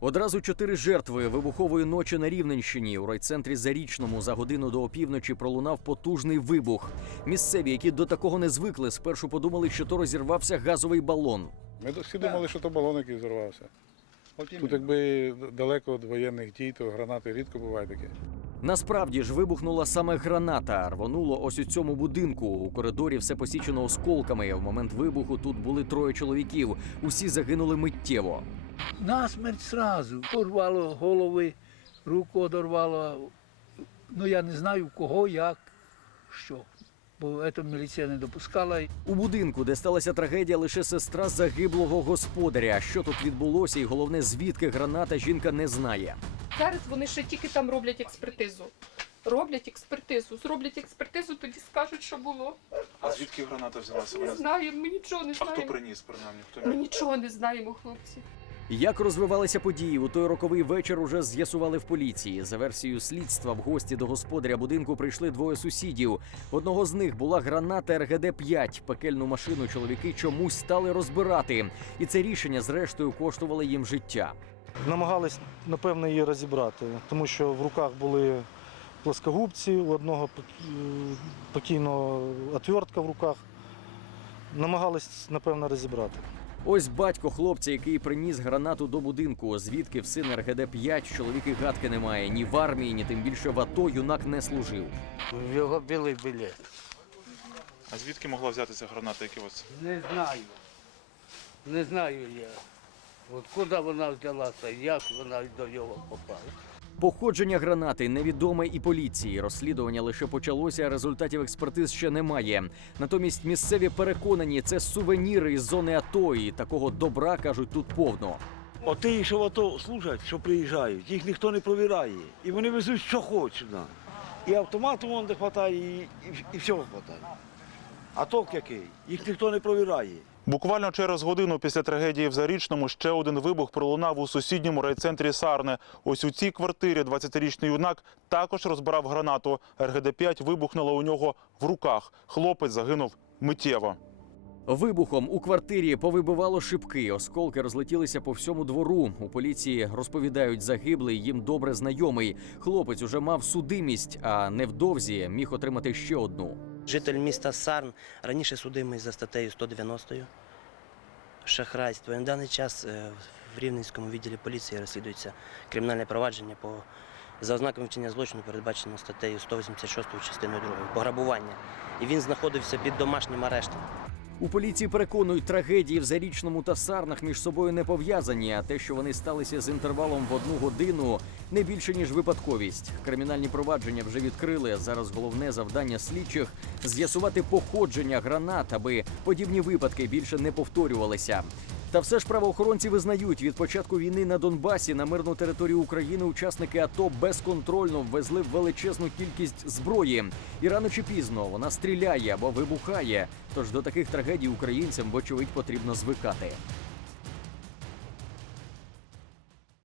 Одразу чотири жертви вибухової ночі на Рівненщині. У райцентрі Зарічному за годину до опівночі пролунав потужний вибух. Місцеві, які до такого не звикли, спершу подумали, що то розірвався газовий балон. Ми всі думали, що то балон, який взорвався. Тут якби далеко від воєнних дій, то гранати рідко буває таке. Насправді ж вибухнула саме граната. Рвонуло ось у цьому будинку. У коридорі все посічено осколками. В момент вибуху тут були троє чоловіків. Усі загинули миттєво. Насмерть сразу. Порвало голови, руку одорвало. Ну я не знаю в кого, як, що. Бо це міліція не допускала. У будинку, де сталася трагедія, лише сестра загиблого господаря. Що тут відбулося, і головне, звідки граната жінка не знає. Зараз вони ще тільки там роблять експертизу. Роблять експертизу. Зроблять експертизу, тоді скажуть, що було. А звідки граната взялася? Не знаємо, ми нічого не знаємо. А хто приніс принаймні? Хто Ми нічого не знаємо, хлопці. Як розвивалися події у той роковий вечір, уже з'ясували в поліції. За версією слідства, в гості до господаря будинку прийшли двоє сусідів. Одного з них була граната РГД 5 Пекельну машину чоловіки чомусь стали розбирати, і це рішення, зрештою, коштувало їм життя. Намагались, напевно, її розібрати, тому що в руках були плоскогубці, у одного е, покійного отвертка в руках. Намагались, напевно, розібрати. Ось батько хлопця, який приніс гранату до будинку. Звідки в син РГД 5 чоловік і гадки немає. Ні в армії, ні тим більше в АТО юнак не служив. В його білий білет. А звідки могла взятися граната, які у вас? Не знаю. Не знаю я. От куди вона взялася, як вона до нього попала. Походження гранати невідоме і поліції. Розслідування лише почалося, а результатів експертиз ще немає. Натомість місцеві переконані, це сувеніри із зони АТО, і такого добра кажуть тут повно. Оті, що в АТО служать, що приїжджають, їх ніхто не провіряє. І вони везуть, що хочуть. І автомату вон де хватає, і, і, і всього хватає. А толк який? Їх ніхто не провіряє. Буквально через годину після трагедії в Зарічному ще один вибух пролунав у сусідньому райцентрі Сарне. Ось у цій квартирі 20-річний юнак також розбирав гранату. РГД-5 вибухнула у нього в руках. Хлопець загинув миттєво. Вибухом у квартирі повибивало шибки. Осколки розлетілися по всьому двору. У поліції розповідають, загиблий їм добре знайомий. Хлопець уже мав судимість, а невдовзі міг отримати ще одну. Житель міста Сарн раніше судимий за статтею 190 шахрайство. На даний час е, в Рівненському відділі поліції розслідується кримінальне провадження по за ознаками вчинення злочину, передбачено статтею 186 частиною 2 пограбування. І він знаходився під домашнім арештом. У поліції переконують, трагедії в Зарічному та Сарнах між собою не пов'язані, а те, що вони сталися з інтервалом в одну годину, не більше ніж випадковість. Кримінальні провадження вже відкрили. Зараз головне завдання слідчих з'ясувати походження гранат, аби подібні випадки більше не повторювалися. Та все ж правоохоронці визнають, від початку війни на Донбасі на мирну територію України учасники АТО безконтрольно ввезли величезну кількість зброї. І рано чи пізно вона стріляє або вибухає. Тож до таких трагедій українцям, вочевидь, потрібно звикати.